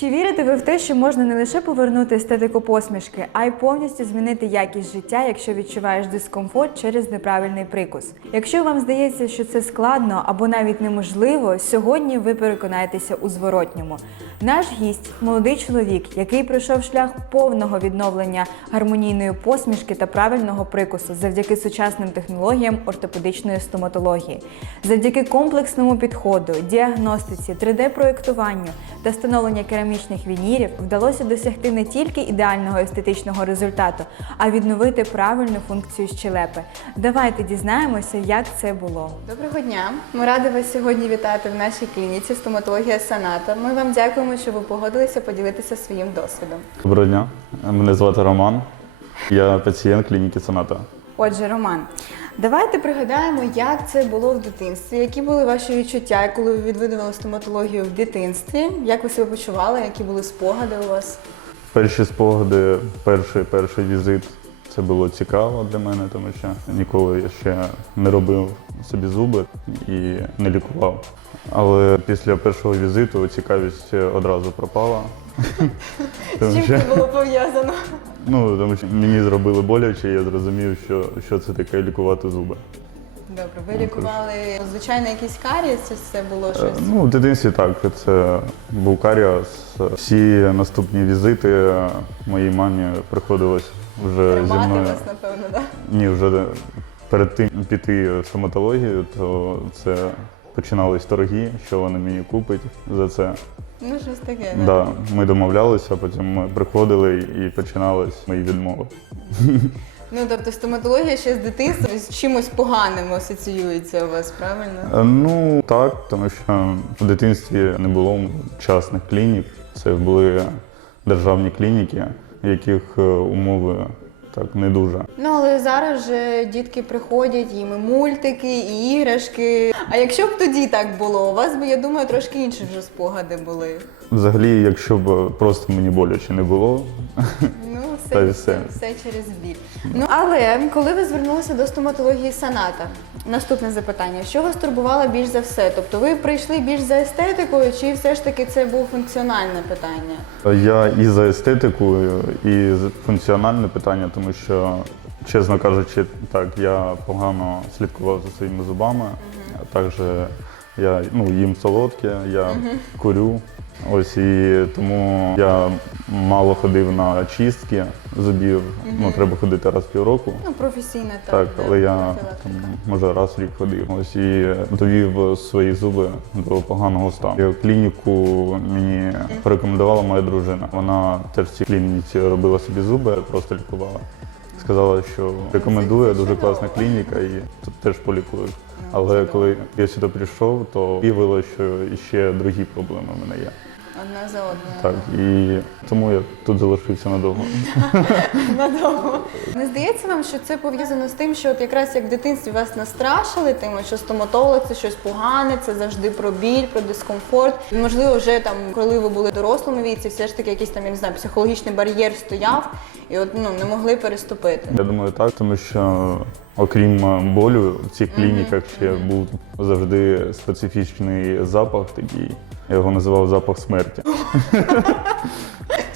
Чи вірите ви в те, що можна не лише повернути естетику посмішки, а й повністю змінити якість життя, якщо відчуваєш дискомфорт через неправильний прикус? Якщо вам здається, що це складно або навіть неможливо, сьогодні ви переконаєтеся у зворотньому. Наш гість молодий чоловік, який пройшов шлях повного відновлення гармонійної посмішки та правильного прикусу завдяки сучасним технологіям ортопедичної стоматології, завдяки комплексному підходу, діагностиці, 3D-проєктуванню та встановлення керамічних вінірів вдалося досягти не тільки ідеального естетичного результату, а відновити правильну функцію щелепи. Давайте дізнаємося, як це було. Доброго дня! Ми раді вас сьогодні вітати в нашій клініці стоматологія Саната. Ми вам дякуємо, що ви погодилися поділитися своїм досвідом. Доброго дня, мене звати Роман. Я пацієнт клініки Соната. Отже, Роман, давайте пригадаємо, як це було в дитинстві, які були ваші відчуття, коли ви відвідували стоматологію в дитинстві, як ви себе почували, які були спогади у вас? Перші спогади, перший перший візит це було цікаво для мене, тому що ніколи я ще не робив собі зуби і не лікував. Але після першого візиту цікавість одразу пропала. З чим це було пов'язано? Ну, тому що мені зробили боляче, я зрозумів, що, що це таке лікувати зуби. Добре, ви лікували звичайно якийсь карієс, чи це було Е, щось? Ну, в дитинстві так, це був каріас. Всі наступні візити моїй мамі приходилось вже зі мною. вас, напевно, так? Ні, вже перед тим піти в стоматологію, то це починались торги, що вони мені купить за це. Ну, щось таке. Да, ми домовлялися, потім ми приходили і починались мої відмови. Ну, тобто стоматологія ще з дитинства з чимось поганим асоціюється у вас, правильно? Е, Ну так, тому що в дитинстві не було частних клінік, це були державні клініки, в яких е, умови так не дуже. Ну, але зараз же дітки приходять, їм і мультики, і іграшки. А якщо б тоді так було, у вас би, я думаю, трошки інші вже спогади були. Взагалі, якщо б просто мені боляче не було, Та й все, все. все, через біль. Ну, але коли ви звернулися до стоматології Саната, наступне запитання: що вас турбувало більш за все? Тобто ви прийшли більш за естетикою, чи все ж таки це був функціональне питання? я і за естетику, і за функціональне питання, тому що, чесно кажучи, так, я погано слідкував за своїми зубами. а Також я ну, їм солодке, я курю. Ось і тому я мало ходив на чистки зубів. Ну, треба ходити раз в півроку. Ну, професійно так. Так, да, але я там, може раз в рік ходив. Ось і довів свої зуби до поганого стану. Клініку мені порекомендувала моя дружина. Вона теж в цій клініці робила собі зуби, просто лікувала. Сказала, що рекомендує, дуже класна клініка і тут теж полікують. Але коли я сюди прийшов, то виявилося, що ще другі проблеми в мене є. Одна за одною. Так, і тому я тут залишився надовго. Надовго. Не здається вам, що це пов'язано з тим, що от якраз як в дитинстві вас настрашили, тим, що стоматолог це щось погане, це завжди про біль, про дискомфорт. І, можливо, вже там, коли ви були дорослому віці, все ж таки якийсь там, я не знаю, психологічний бар'єр стояв і от ну не могли переступити. Я думаю, так, тому що окрім е, болю, в цих клініках ще був завжди специфічний запах такий. Я його називав запах смерті.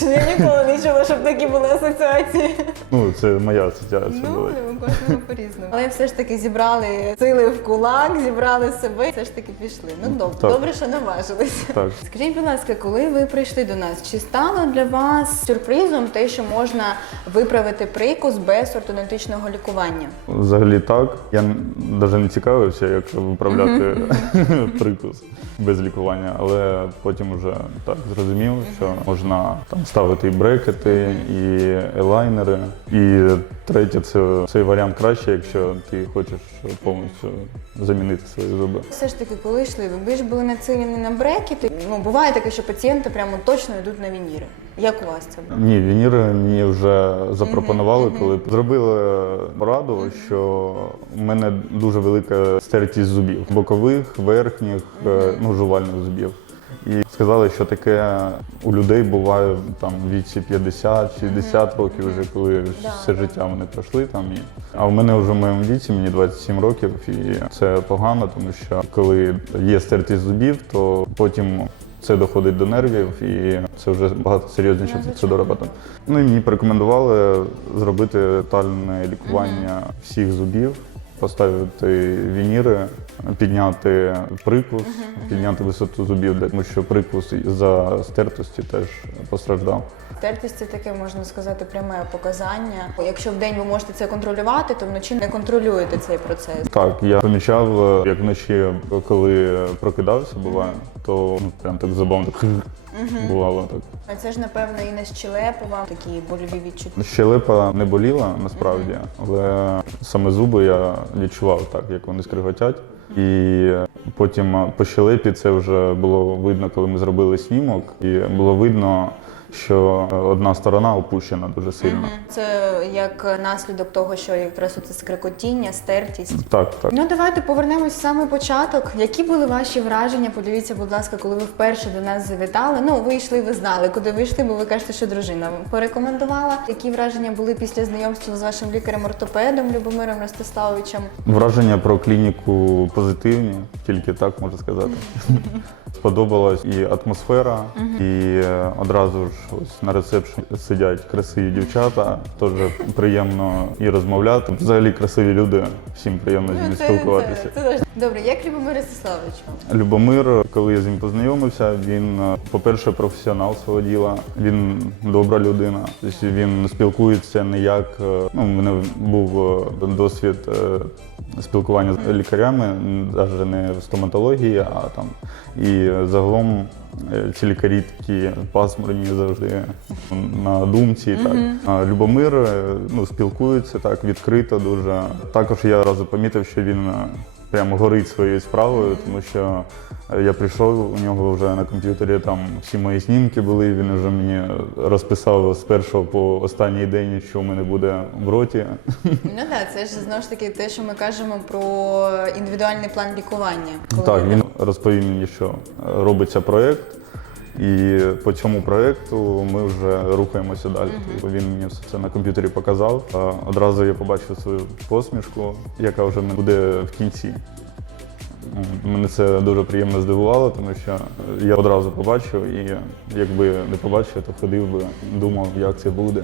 Я ніколи чула, щоб такі були асоціації. Ну, це моя асоціація Ну, у кожного по-різному. Але все ж таки зібрали сили в кулак, зібрали себе, і все ж таки пішли. Ну добре, Так. добре, що наважилися. Так. Скажіть, будь ласка, коли ви прийшли до нас, чи стало для вас сюрпризом те, що можна виправити прикус без ортодонтичного лікування? Взагалі так. Я навіть не цікавився, як виправляти прикус без лікування, але потім вже так зрозумів, що можна там ставити і брекети, і елайнери. І третє, це цей варіант краще, якщо ти хочеш повністю замінити свої зуби. Все ж таки, коли йшли, ви ж були націлені на брекети. Ну буває таке, що пацієнти прямо точно йдуть на вініри. Як у вас це було? Ні, вініри мені вже запропонували, коли зробили пораду, що в мене дуже велика стертість зубів, бокових, верхніх, е, ну жувальних зубів. І сказали, що таке у людей буває там в віці 50-60 років, вже коли все життя вони пройшли там. І... А в мене вже в моєму віці, мені 27 років, і це погано, тому що коли є стертість зубів, то потім це доходить до нервів, і це вже багато звичайно. потім. Ну і мені порекомендували зробити тотальне лікування всіх зубів, поставити вініри, підняти прикус, підняти висоту зубів, тому що прикус із-за стертості теж постраждав. Тертість це таке, можна сказати, пряме показання. Якщо в день ви можете це контролювати, то вночі не контролюєте цей процес. Так, я помічав, е, як вночі, коли прокидався, буває, то ну, прям так зубом так бувало так. А це ж, напевно, і не щелепова, такі больові відчуття. Щелепа не боліла насправді, але саме зуби я відчував так, як вони скриготять. І потім по щелепі це вже було видно, коли ми зробили снімок, і було видно, що е, одна сторона опущена дуже сильно. Це як наслідок того, що якраз оце скрикотіння, стертість. Так, так. Ну давайте повернемось в самий початок. Які були ваші враження? Подивіться, будь ласка, коли ви вперше до нас завітали. Ну, ви йшли, ви знали, куди ви йшли, бо ви кажете, що дружина вам порекомендувала. Які враження були після знайомства з вашим лікарем-ортопедом Любомиром Ростиславовичем? Враження про клініку позитивні, тільки так можу сказати. Сподобалась і атмосфера, і е, одразу ж ось на рецепшені сидять красиві дівчата. Теж приємно і розмовляти. Взагалі красиві люди, всім приємно з ними спілкуватися. Ну, це, це, Добре, як Любомир Ростиславович? Любомир, коли я з ним познайомився, він, е, по-перше, професіонал свого діла, він добра людина. Тобто він спілкується не як. е, Ну, у мене був досвід спілкування з лікарями, навіть не в стоматології, а там. І загалом е, ці лікарі такі пасмурні завжди на думці. Так. А Любомир е, ну, спілкується так відкрито дуже. Також я разу помітив, що він. Прямо горить своєю справою, тому що я прийшов, у нього вже на комп'ютері там всі мої знімки були. Він вже мені розписав з першого по останній день, що в мене буде в роті. Ну так, це ж знову ж таки те, що ми кажемо про індивідуальний план лікування. Так, він розповів мені, що робиться проєкт. І по цьому проєкту ми вже рухаємося далі. Тобто Він мені все це на комп'ютері показав. А Одразу я побачив свою посмішку, яка вже не буде в кінці. Мене це дуже приємно здивувало, тому що я одразу побачив, і якби не побачив, то ходив би, думав, як це буде.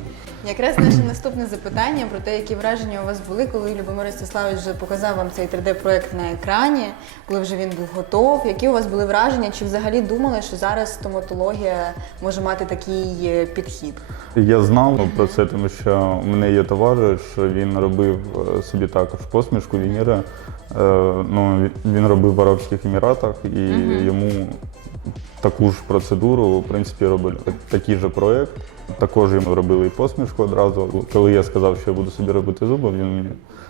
Якраз наше наступне запитання про те, які враження у вас були, коли Любомир Ростиславович вже показав вам цей 3D-проект на екрані, коли вже він був готов. Які у вас були враження? Чи взагалі думали, що зараз стоматологія може мати такий е, підхід? Я знав про це, тому що в мене є товариш, він робив е, собі також посмішку, вініри. Е, Ну, він робив в Арабських Еміратах і йому таку ж процедуру, в принципі, робили. Такий же проєкт. Також йому робили і посмішку одразу. Коли я сказав, що я буду собі робити зуби, він мені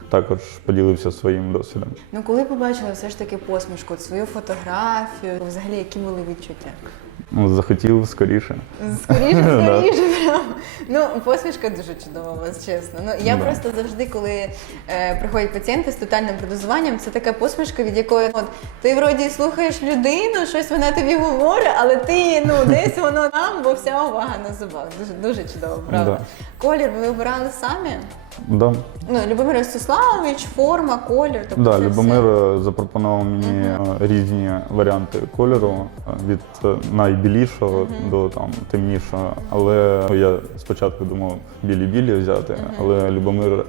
також поділився своїм досвідом. Ну, коли побачили все ж таки посмішку, свою фотографію, взагалі які були відчуття? Ну, захотів скоріше. Скоріше, скоріше, прям. Ну, посмішка дуже чудова у вас, чесно. Ну, я Да. просто завжди, коли е, приходять пацієнти з тотальним продозуванням, це така посмішка, від якої от, ти вроді слухаєш людину, щось вона тобі говорить, але ти ну десь воно там, бо вся увага на зубах. Дуже дуже чудово, правда. Да. Колір ви обирали самі? Да. Ну, Любомир Ростиславович, форма, колір. Тобто Да, Любомир все. запропонував мені е, різні варіанти кольору е, від е, найбілішого до там темнішого. Але ну, я спочатку думав білі-білі взяти, але Любомир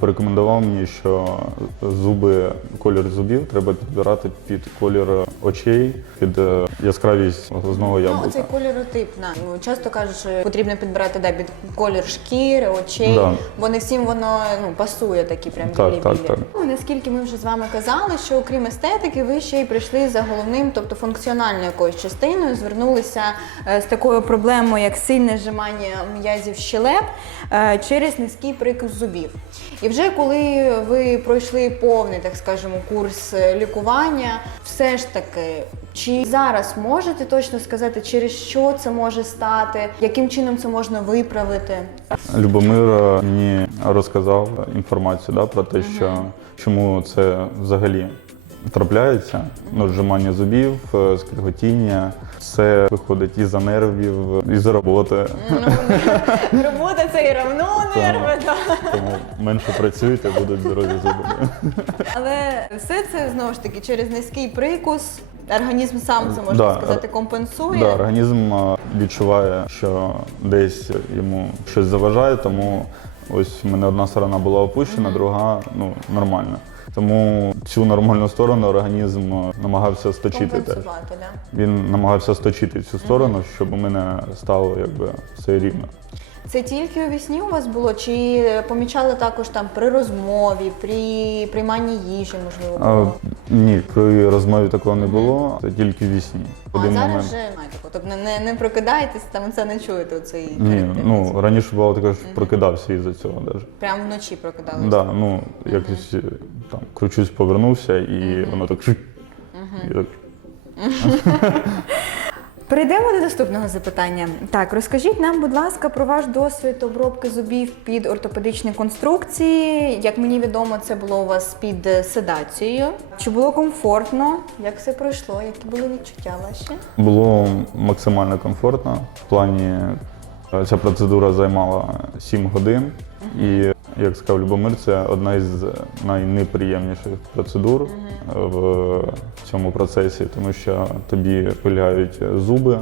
порекомендував мені, що зуби, колір зубів треба підбирати під колір очей, під е, яскравість глазного Ну, яблука. цей кольоротип, на. Ну, часто кажуть, що потрібно підбирати да, під колір шкіри, очей, Да. бо не всім воно ну, пасує такі прям Так, білі так, білі. так. Ну, наскільки ми вже з вами казали, що окрім естетики, ви ще й прийшли за головним, тобто функціональною якоюсь частиною, звернулися е, з такою проблемою, як сильне зжимання м'язів щелеп е, через низький прикус зубів. І вже коли ви пройшли повний, так скажемо, курс е, лікування, все ж таки, чи зараз можете точно сказати, через що це може стати, яким чином це можна виправити? Любомир е, мені розказав інформацію да, про те, що чому це взагалі трапляються. Ну, зжимання зубів, е, скриготіння. Це виходить із-за нервів, із-за роботи. Ну, робота це і равно нерви. да. Тому менше працюйте, будуть здорові зуби. Але все це знову ж таки через низький прикус. Організм сам це можна Да, сказати компенсує. Да, організм е, відчуває, що десь йому щось заважає, тому ось в мене одна сторона була опущена, друга ну, нормальна. Тому цю нормальну сторону організм е, намагався сточити теж. Да. Він намагався сточити цю сторону, щоб у мене стало якби все рівно. Це тільки у вісні у вас було, чи помічали також там при розмові, при прийманні їжі, можливо, було? Ні, при розмові такого не було, це тільки в вісні. А Один зараз момент. вже немає такого. Тобто не, не прокидаєтесь, там це не чуєте оцей Ні, ну раніше було таке, що прокидався із-за цього навіть. Прямо вночі прокидалися. Да, ну якось е, там кручусь, повернувся, і воно так шик. І так. Перейдемо до наступного запитання. Так, розкажіть нам, будь ласка, про ваш досвід обробки зубів під ортопедичні конструкції. Як мені відомо, це було у вас під седацією. Чи було комфортно? Як все пройшло? Які були відчуття ваші? Було максимально комфортно. В плані е, ця процедура займала 7 годин. І як сказав Любомир, це одна із найнеприємніших процедур е, в цьому процесі, тому що тобі пиляють зуби.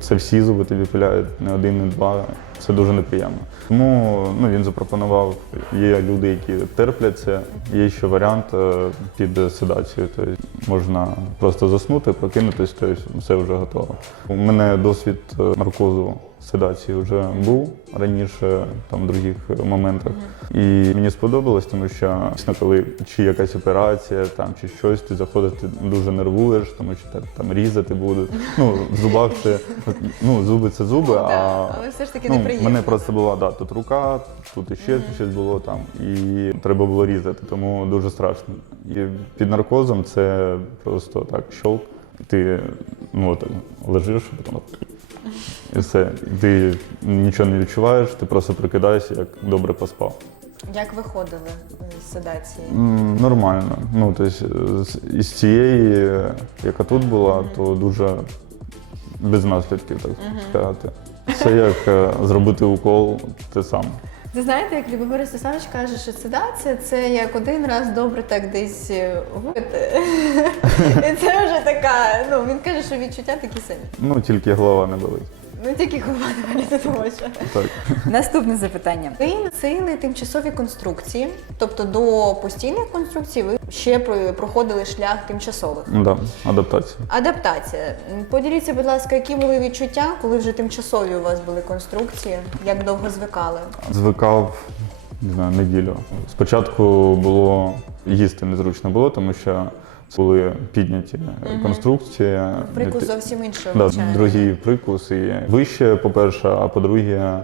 Це всі зуби тобі пиляють, не один, не два. Це дуже неприємно. Тому ну, він запропонував, є люди, які терпляться, є ще варіант е, під седацією. Тобто можна просто заснути, прокинутись, тобто все вже готово. У мене досвід е, наркозу седації вже був раніше, там в других моментах. І мені сподобалось, тому що дійсно, коли чи якась операція, там чи щось, ти заходиш, ти дуже нервуєш, тому що так там різати будуть. Ну, в зубах це ну, зуби це зуби, Да, а але все ж таки ну, неприємно. мене просто була да, тут рука, тут іще щось було там, і треба було різати, тому дуже страшно. І під наркозом це просто так щолк. Ти ну, так, лежиш, потім і все. Ти нічого не відчуваєш, ти просто прикидаєшся, як добре поспав. Як виходили е, з седації? М, Нормально. Ну, тобто, з- із цієї, яка тут була, то дуже без наслідків, так сказати. Це як е, зробити укол, те саме. Ви знаєте, як Любомир Ростиславович каже, що седація це як один раз добре так десь е. І це вже така, ну він каже, що відчуття такі самі. Ну, тільки голова не болить. Не тільки голова не боліти може. Так. Наступне запитання. Ви носили тимчасові конструкції, тобто до постійних конструкцій ви ще проходили шлях тимчасових. Да, адаптація. Адаптація. Поділіться, будь ласка, які були відчуття, коли вже тимчасові у вас були конструкції, як довго звикали? Звикав не знаю, неділю. Спочатку було їсти незручно було, тому що були підняті конструкції. Прикус зовсім інший Да, другий прикус і вище, по-перше, а по-друге,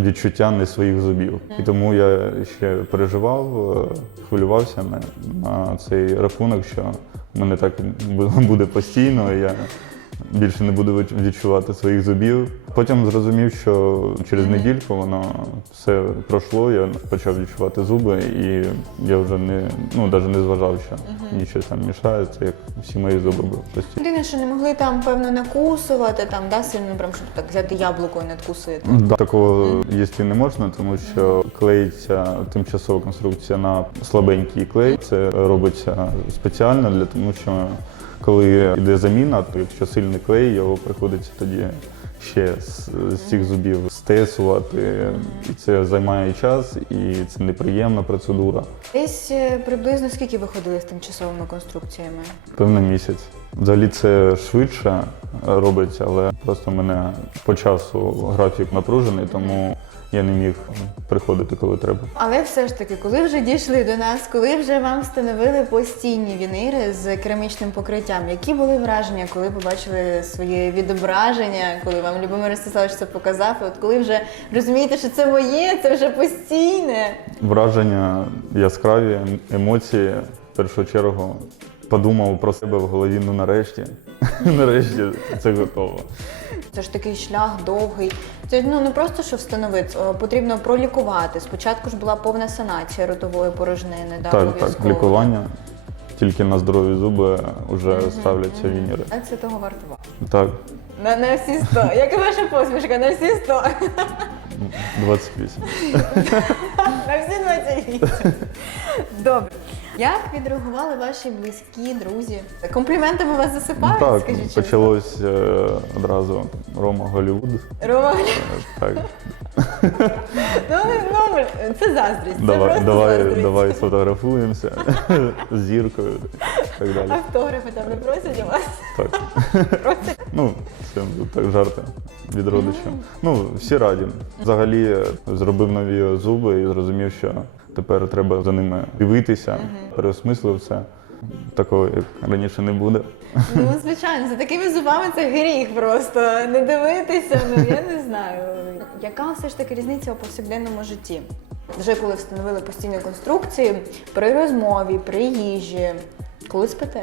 відчуття не своїх зубів. І тому я ще переживав, е, хвилювався на, на цей рахунок, що в мене так бу- буде постійно, я більше не буду відч- відчувати своїх зубів. Потім зрозумів, що через недільку воно все пройшло, я почав відчувати зуби, і я вже не ну навіть не зважав, що мені щось там мішає. Це як всі мої зуби були постійно. Єдине, що не могли там, певно, накусувати, там, да, сильно прям, щоб так взяти яблуко і не откусуєте. Да, Такого їсти не можна, тому що клеїться тимчасова конструкція на слабенький клей. Це робиться спеціально для тому, що коли йде заміна, то якщо сильний клей, його приходиться тоді ще з, з цих зубів стесувати. І це займає час, і це неприємна процедура. Десь е, приблизно скільки ви ходили з тимчасовими конструкціями? Певно місяць. Взагалі це швидше робиться, але просто в мене по часу графік напружений, тому я не міг приходити, коли треба. Але все ж таки, коли вже дійшли до нас, коли вже вам встановили постійні вінири з керамічним покриттям, які були враження, коли побачили своє відображення, коли вам Любомир Ростиславович це показав, і от коли вже розумієте, що це моє, це вже постійне. Враження яскраві, емоції. В першу чергу подумав про себе в голові, ну нарешті. нарешті це готово. Це ж такий шлях довгий. Це ну не просто що встановити, потрібно пролікувати. Спочатку ж була повна санація ротової порожнини, да, так, так, обов'язково. лікування. тільки на здорові зуби вже ставляться вініри. Як це того вартувало? Так, На, на всі 100. Як ваша посмішка, на всі 100. 28. На всі 28. Добре. Як відреагували ваші близькі друзі? Компліментами вас засипають, Ну, так, скажіть почалось е, одразу Рома Голлівуд. Рома, Е, Так, ну, ну, це заздрість. Давай, просто давай, заздрість. давай сфотографуємося з зіркою і так далі. Автографи там не просять у вас. Так. Просять. Ну, це так жарти від родичів. Ну, всі раді. Взагалі зробив нові зуби і зрозумів, що тепер треба за ними дивитися, переосмислив все. Такого, як раніше, не буде. Ну, звичайно, за такими зубами це гріх просто. Не дивитися, ну я не знаю. Яка все ж таки різниця у повсякденному житті? Вже коли встановили постійні конструкції, при розмові, при їжі, коли спите?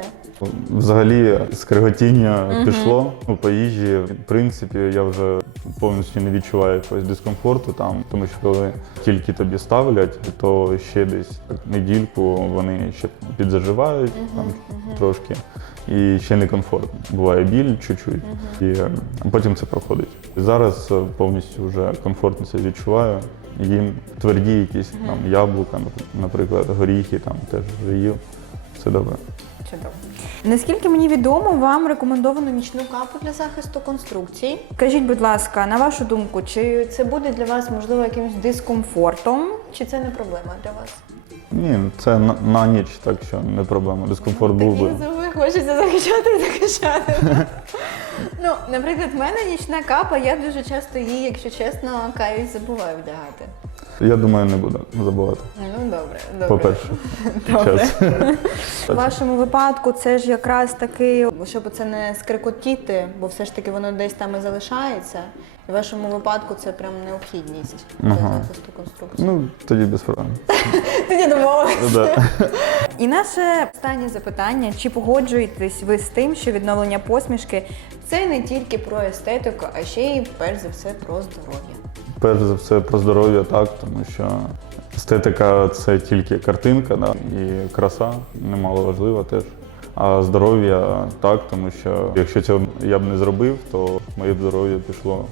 Взагалі, скриготіння пішло ну, по їжі. В принципі, я вже повністю не відчуваю якогось дискомфорту там, тому що коли тільки тобі ставлять, то ще десь так, недільку вони ще підзаживають там трошки. І ще некомфортно. Буває біль чуть-чуть, і е, потім це проходить. Зараз е, повністю вже комфортно це відчуваю. Їм тверді якісь там яблука, наприклад, горіхи там теж вже їв. Все добре. Чудово. Наскільки мені відомо, вам рекомендовано нічну капу для захисту конструкцій. Скажіть, будь ласка, на вашу думку, чи це буде для вас можливо якимось дискомфортом, чи це не проблема для вас? Ні, це на, на ніч, так що не проблема. Дискомфорт був би. Хочеться захищати і захищати. ну, наприклад, в мене нічна капа, я дуже часто її, якщо чесно, каюсь, забуваю вдягати. Я думаю, не буду забувати. Ну, добре, добре. По-перше, Добре. час. У вашому випадку це ж якраз таки, щоб це не скрикотіти, бо все ж таки воно десь там і залишається. І в вашому випадку це прям необхідність Ага. захисту конструкції. Ну, тоді без проблем. Тоді домовились. Да. І наше останнє запитання: чи погоджуєтесь ви з тим, що відновлення посмішки це не тільки про естетику, а ще й перш за все про здоров'я? Перш за все про здоров'я, так, тому що естетика це тільки картинка, да, і краса немало важлива теж. А здоров'я так, тому що якщо цього я б не зробив, то моє б здоров'я пішло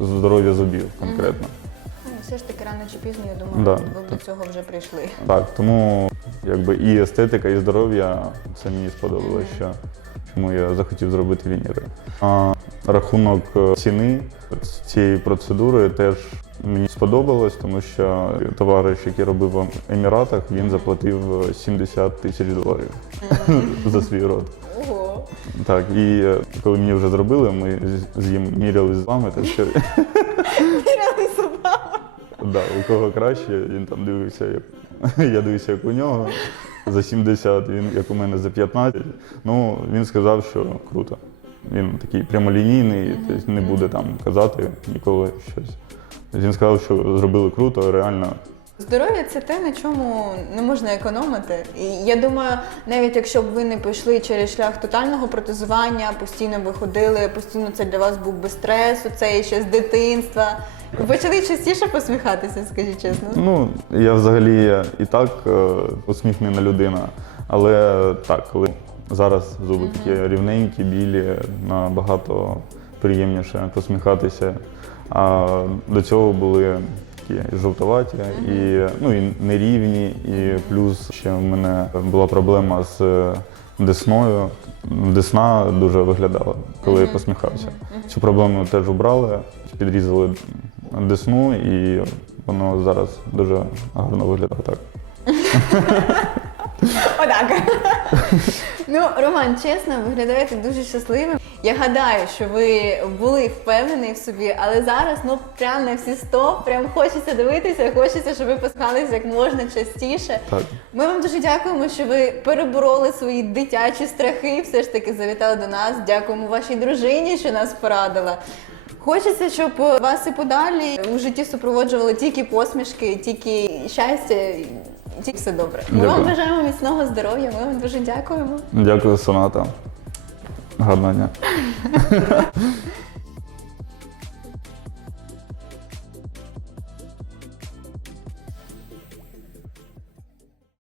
з здоров'я зубів конкретно. Ну, все ж таки рано чи пізно, я думаю, Да. ви до цього вже прийшли. Так, тому якби і естетика, і здоров'я це мені сподобалося, що чому я захотів зробити вініри. А рахунок е, ціни цієї процедури теж мені сподобалось, тому що товариш, який робив в Еміратах, він заплатив е, 70 тисяч доларів за свій рот. Ого. Так, і е, коли мені вже зробили, ми з- з ним міряли з вами, так що Міряли зубами. Да, у кого краще, він там дивився, як я дивився, як у нього за 70, він як у мене за 15. Ну, він сказав, що круто. Він такий прямолінійний, тобто не буде там казати ніколи щось. Він сказав, що зробили круто, реально. Здоров'я це те, на чому не можна економити. І я думаю, навіть якщо б ви не пішли через шлях тотального протезування, постійно би ходили, постійно це для вас був би стрес, це ще з дитинства. Ви почали частіше посміхатися, скажіть чесно. Ну, я взагалі і так е, усміхнена людина, але так, коли зараз зуби такі рівненькі, білі, набагато приємніше посміхатися. А до цього були такі жовтоваті і, ну, і нерівні, і плюс ще в мене була проблема з десною. Десна дуже виглядала, коли я посміхався. Цю проблему теж убрали, підрізали десну, і воно зараз дуже гарно виглядає так. Отак. ну, Роман, чесно, виглядаєте дуже щасливим. Я гадаю, що ви були впевнені в собі, але зараз ну прям на всі сто, прям хочеться дивитися, хочеться, щоб ви посміхалися як можна частіше. Так. Ми вам дуже дякуємо, що ви перебороли свої дитячі страхи, все ж таки завітали до нас. Дякуємо вашій дружині, що нас порадила. Хочеться, щоб вас і подалі у житті супроводжували тільки посмішки, тільки щастя, тільки все добре. Ми Дякую. вам бажаємо міцного здоров'я. Ми вам дуже дякуємо. Дякую, Соната. Гарного дня.